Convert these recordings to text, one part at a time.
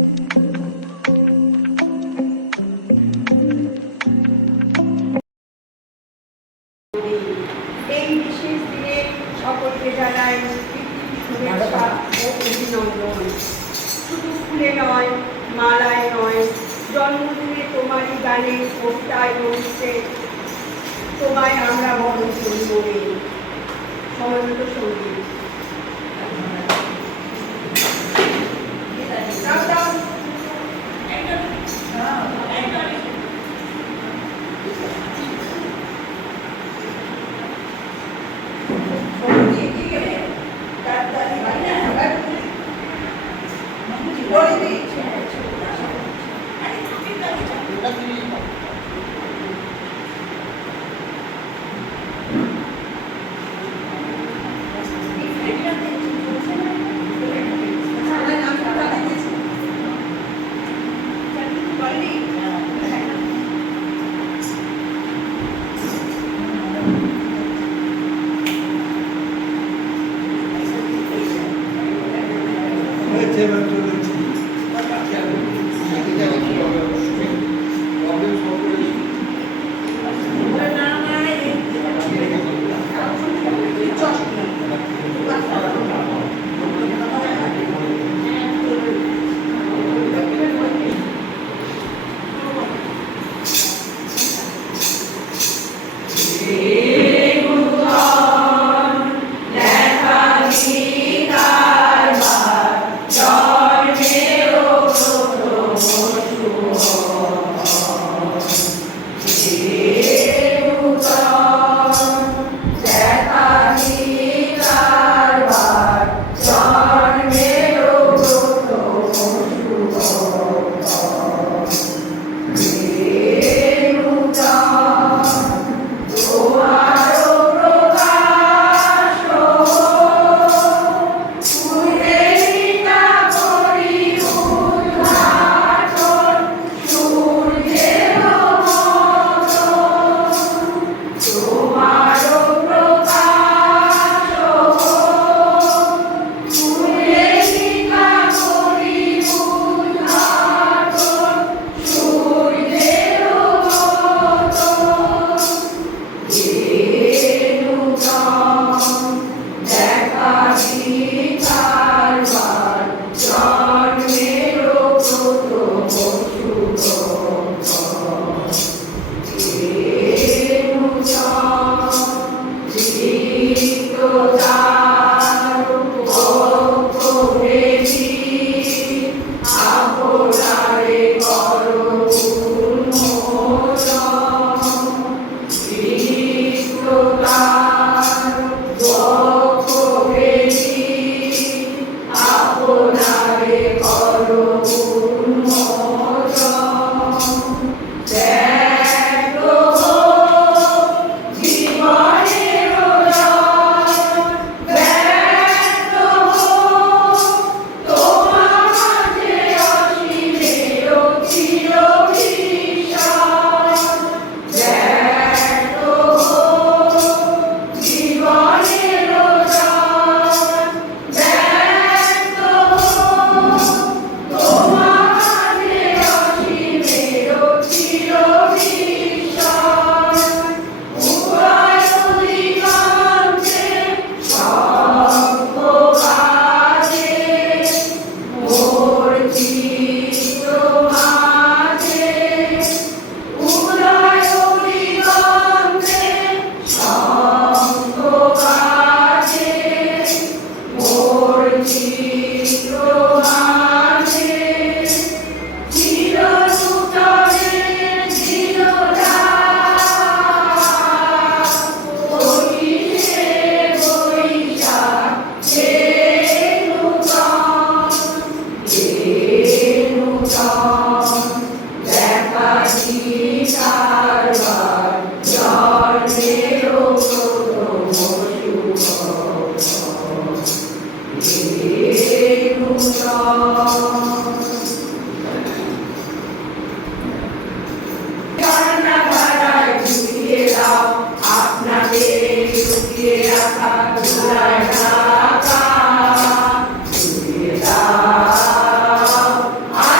এই বিশেষ দিনে সকলকে জানাই শুভেচ্ছা ও অভিনন্দন। শুধু ফুলে নয়, মালায় নয়, জন্মদিনে তোমারই গানে কবিতায় রয়েছে তোমায় আমরা বরণ করি মনে। সমবেত সঙ্গীত I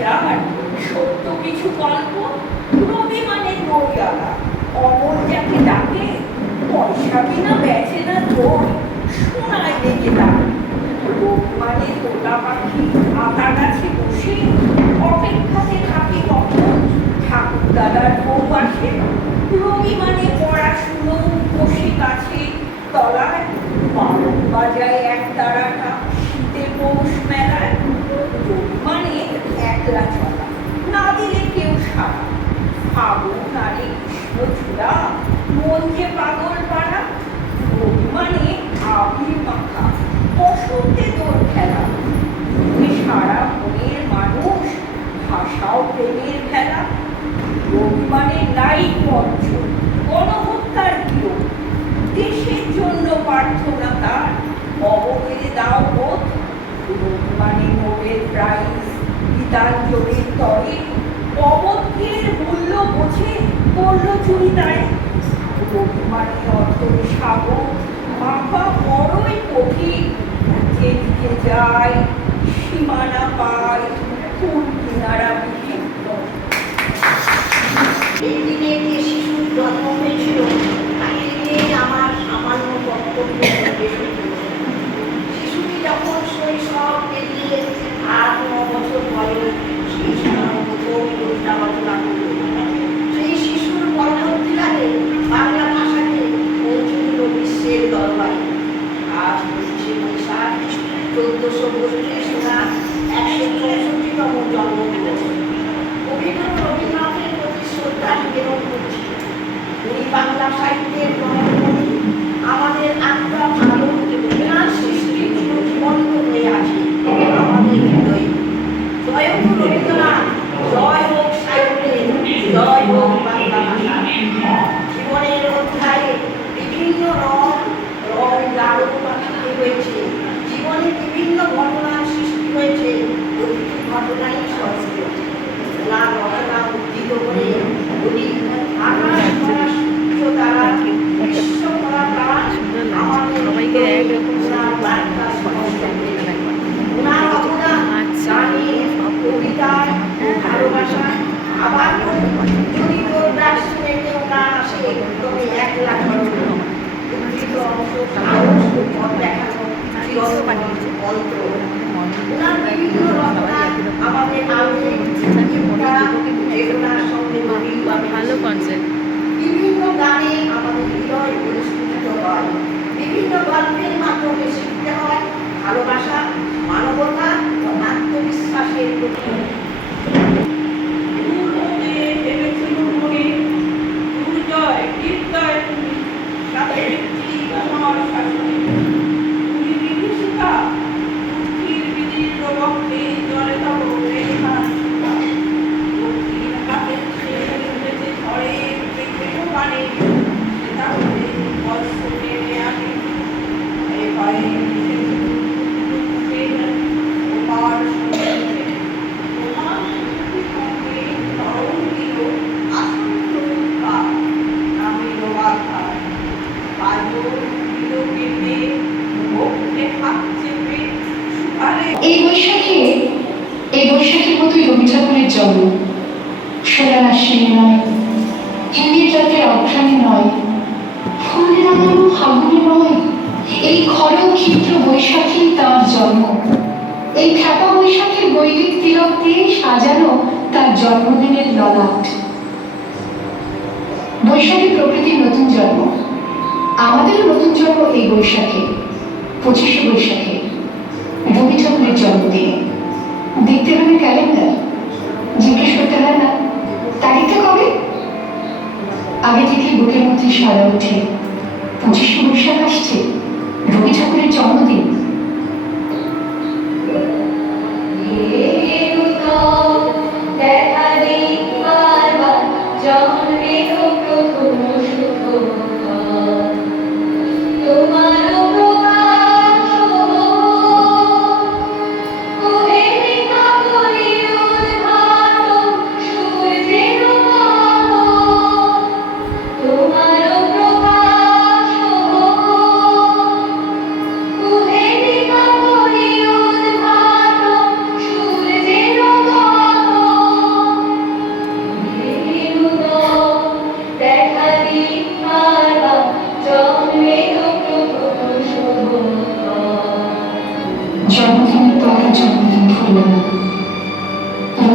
যার সত্য কিছু গল্প, রবি মানে দইয়ালা, অমর যাকে ডাকে, পয়সা বিনা বেচে না দই, শোনায় লেগে দাঁড়। রবি মানে তোতা পাখি আতা গাছে বসে অপেক্ষাতে থাকে কখন ঠাকুর দাদার বউ আসে। রবি মানে পড়াশুনো বসে কাছে তলায়, বারণ বাজায় এক তারাটা শীতে পৌষ মেলায়। মানে একলা চলা, না দিলে কেউ সারা, ফাগুন নারে কৃষ্ণচূড়া, মন যে পাগল পাড়া। রবি মানে আবির মাখা, বসন্তে তোর খেলা, তুমি সারা মনের মানুষ, ভাষাও প্রেমের খেলা। রবি মানে লাইট মঞ্চ, গণহত্যার বিরোধ, দেশের জন্য প্রার্থনা তার, অবহেলে দাও বোধ। রবি মানে নোবেল প্রাইজ, গীতাঞ্জলির তরে, অবধ্যের মূল্য বোঝে করল চুরি তাই। রবি মানে অর্থের সাগর, মাপা বড়ই কঠিন, যেদিকে যায় সীমানা পায় ফুল কিনারা বিহীন। এই দিনে যে শিশুর জন্ম হয়েছিল তাকে নিয়ে আমার সামান্য বক্তব্য শিশুটি যখন শৈশব পেরিয়ে 8-9 বছর বয়স, সেই সময় প্রথম কবিতা রচনা করল। সেই শিশুর পরবর্তীকালে বাংলা ভাষাকে পৌঁছে দিল বিশ্বের দরবারে। আজ 25শে বৈশাখ 1432 সাল 164তম জন্মদিবস। কবিগুরু রবীন্দ্রনাথের প্রতি শ্রদ্ধা নিবেদন করছি। উনি বাংলা সাহিত্যের জননী, আমাদের আত্মা ভালো বিনাশ সৃষ্টির জীবন্ত হয়ে আছে আমাদের হৃদয়ে। জয় হোক রবীন্দ্রনাথ, জয় হোক সাহিত্যের, জয় হোক বাংলা ভাষা। জীবনের অধ্যায়ে বিভিন্ন রং গাঢ় পাঠিয়ে হয়েছে, জীবনে বিভিন্ন ঘটনার সৃষ্টি হয়েছে, প্রতিটি ঘটনাই সহজ। না রচনা উদ্ধৃত করে বলি, আকাশ ভরা সূর্য তারা, বিশ্ব ভরা প্রাণ, আমাদের ওনার বার্তা স্পষ্ট হয়েছে। ওনার অবদান গানে, কবিতায়, ভালোবাসায়। আবার যদি তোর ডাক শুনে কেউ না আসে, তবে একলা চলো। উদ্ধৃত অংশ সাহস ও পথ দেখানো চিরন্তন মন্ত্র। ওনার বিভিন্ন রচনা আমাদের আবেগ, চেতনার সঙ্গে ভালো কনসেপ্ট। বিভিন্ন গানে আমাদের হৃদয় পরিস্ফুটিত হয়, বিভিন্ন গল্পের মাধ্যমে শিখতে হয় ভালোবাসা, মানবতা ও আত্মবিশ্বাসের প্রতি। এই বৈশাখীর মতোই রবি ঠাকুরের জন্ম। সোনার আশ্বিনে নয়, হিন্দির রাতের অঘ্রাণে নয়, ফুল রাঙানো ফাগুনে নয়, এই খড় ক্ষিপ্র বৈশাখী তার জন্ম। এই খ্যাপা বৈশাখের বৈদিক তিলক দিয়ে সাজানো তার জন্মদিনের ললাট। বৈশাখী প্রকৃতির নতুন জন্ম, আমাদেরও নতুন জন্ম এই বৈশাখে। 25শে বৈশাখে রবি ঠাকুরের জন্মদিন। দেখতে হবে ক্যালেন্ডার, জিজ্ঞেস করতে হয় না তারিখটা কবে। আগে থেকেই বুকের মধ্যে সারা ওঠে, 25শে বৈশাখ আসছে, রবি ঠাকুরের জন্মদিন। তোমার প্রকাশ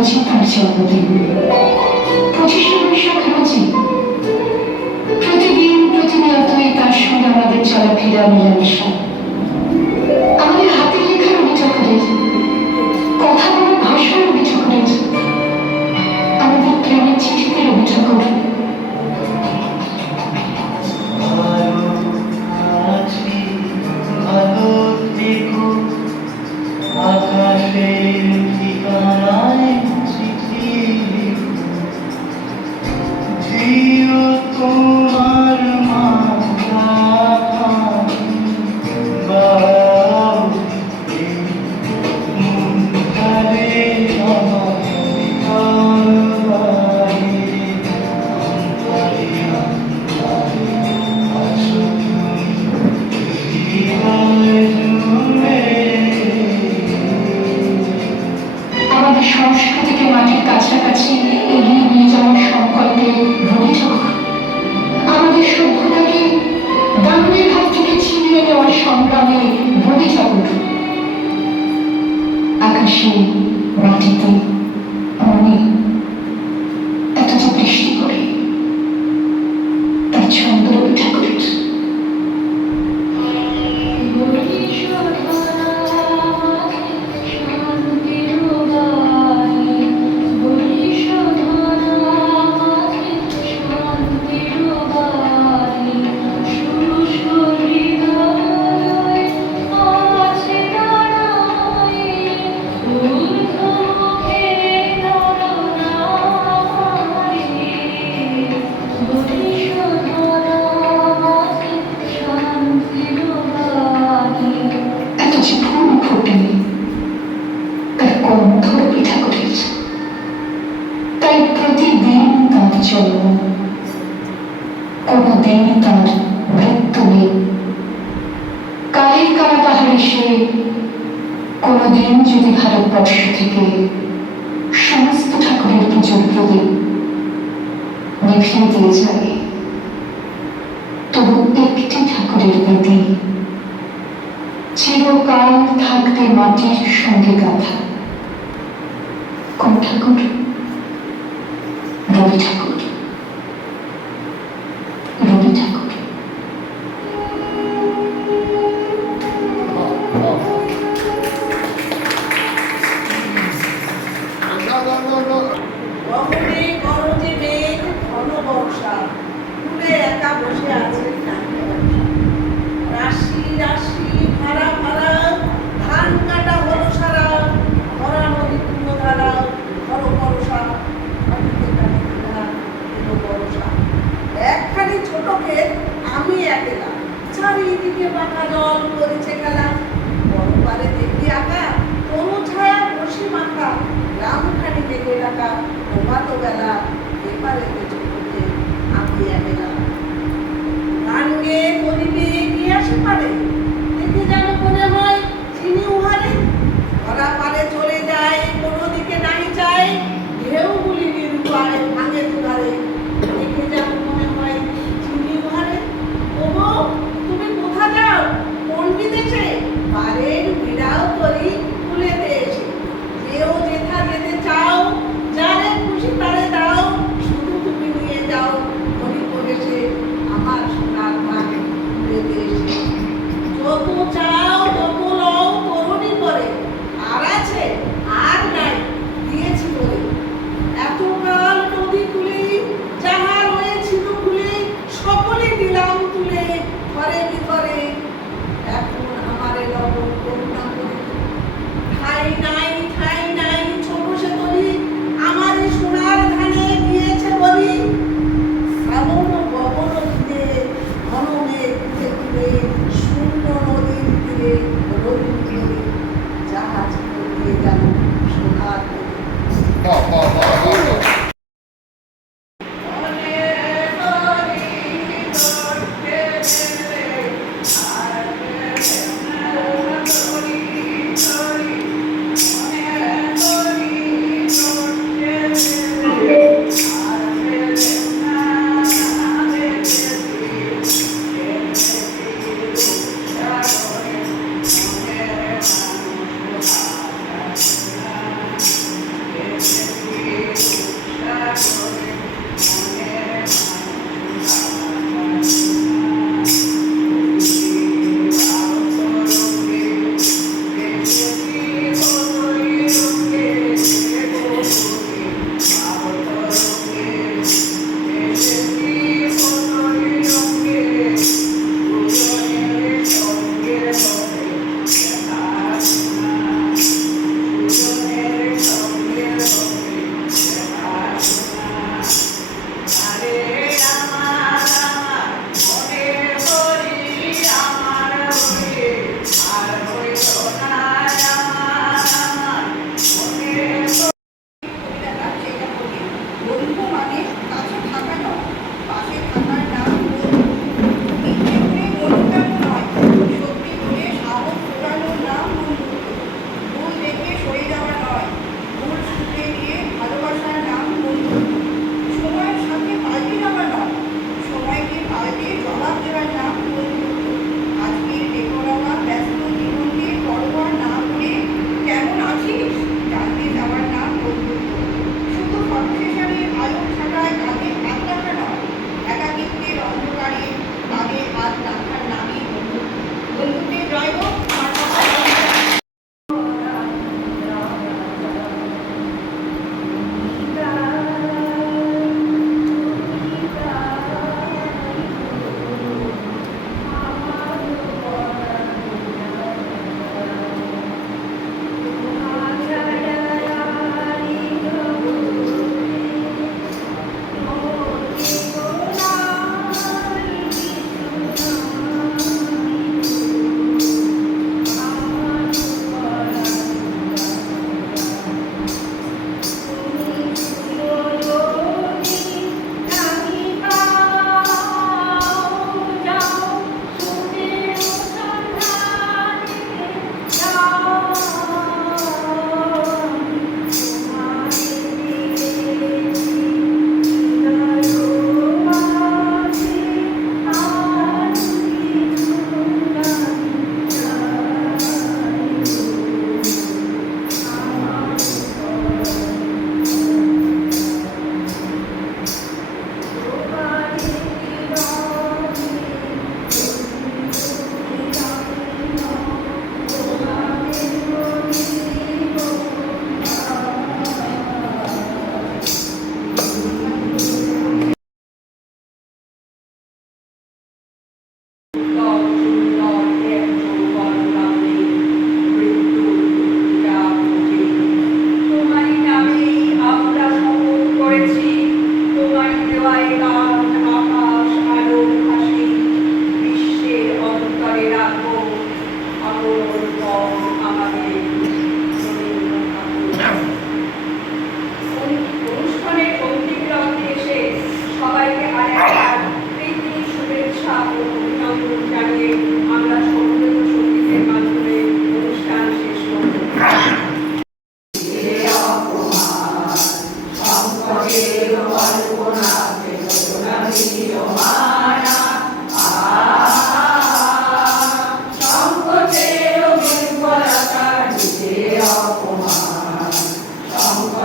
রোজই তার জন্মদিন। 25শে বৈশাখ রোজই প্রতিদিন প্রতিনিয়তই তার সঙ্গে আমাদের চলাফেরা মেলামেশা, আমাদের হাতের লেখা রবি ঠাকুরের, কথা বলার ভাষা রবি ঠাকুরের, আমাদের প্রেমের চিঠিতে রবি ঠাকুর। আকাশের ঠিকানায় চিঠি জিও তোমার আমাদের সংস্কৃতিকে মাটির কাছাকাছি এগিয়ে নিয়ে যাওয়ার সংকল্পে রবি ঠাকুর, আমাদের সভ্যতাকে দাঙ্গের হাত থেকে ছিনিয়ে নেওয়ার সংগ্রামে রবি ঠাকুর। আকাশে, মাটিতে, মনে এত যে বৃষ্টি করে, তার ছন্দ রবি ঠাকুরের। এত যে ফুল ফোটে, তার কণ্ঠ রবি ঠাকুরের। তাই প্রতিদিন তার জন্ম, কোনদিন তার মৃত্যু নেই। কালের কারাগারে সে কোনদিন যদি ভারতবর্ষ থেকে সমস্ত ঠাকুরের পুজোর প্রদীপ নিভিয়ে দিয়ে যায়, তবু একটি ঠাকুরের বেদি চিরকাল থাকবে মাটির সঙ্গে গাঁথা। কোন ঠাকুর? রবি ঠাকুর। রবি ঠাকুর। গগনে গরজে মেঘ, ঘন বর্ষা, দূরে একা বসে আছে রাশি রাশি ভাড়া ভাড়া, ধান কাটা হলো সারা, ভরা নদী পূর্ণ ধারা, ঘর বর্ষা, বর্ষা। একখানি ছোট ক্ষেত, আমি একেলা, চারিদিকে বাঁকা জল করেছে খেলা, বড় পারে দেখি আঁকা, তরু ছায়া বসি মাখা, গ্রামখানি ডেকে ডাকা, প্রভাত বেলা, এপারে ছোটকে আমি একেলা। গান গেয়ে করিবে কি আসে পারে, দেখে যেন মনে হয় চিনি উহারে, ধরা পারে চলে যায়, কোনো দিকে নাই যায়, ঢেউগুলি নিরুপায় ভাঙে দুধারে, দেখে যেন মনে হয় চিনি উহারে। ওগো তুমি কোথা যাও, কোন বিদেশে, পারের বিড়াও করি খুলেতে এসে, যেও যেথা যেতে চাও, যারে খুশি তারে দাও, শুধু তুমি নিয়ে যাও হরি করেছে আমার সোনার মা খুলেতে এসে।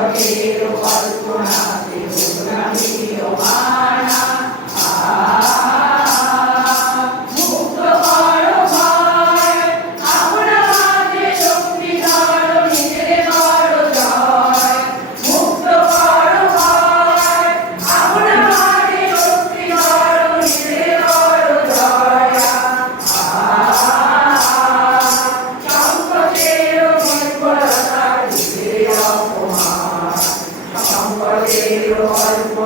সংকটের কল্পনাতে তোমরা ম্রিয়মাণা। মুক্ত করো ভয়, আপনা মাঝে শক্তি ধরো, নিজের করো জয়। মুক্ত করো ভয়, আপনা মাঝে শক্তি ধরো, নিজের করো জয়। সংকটের বর্বরতা, নিজের অপমান, সংকটের গল্প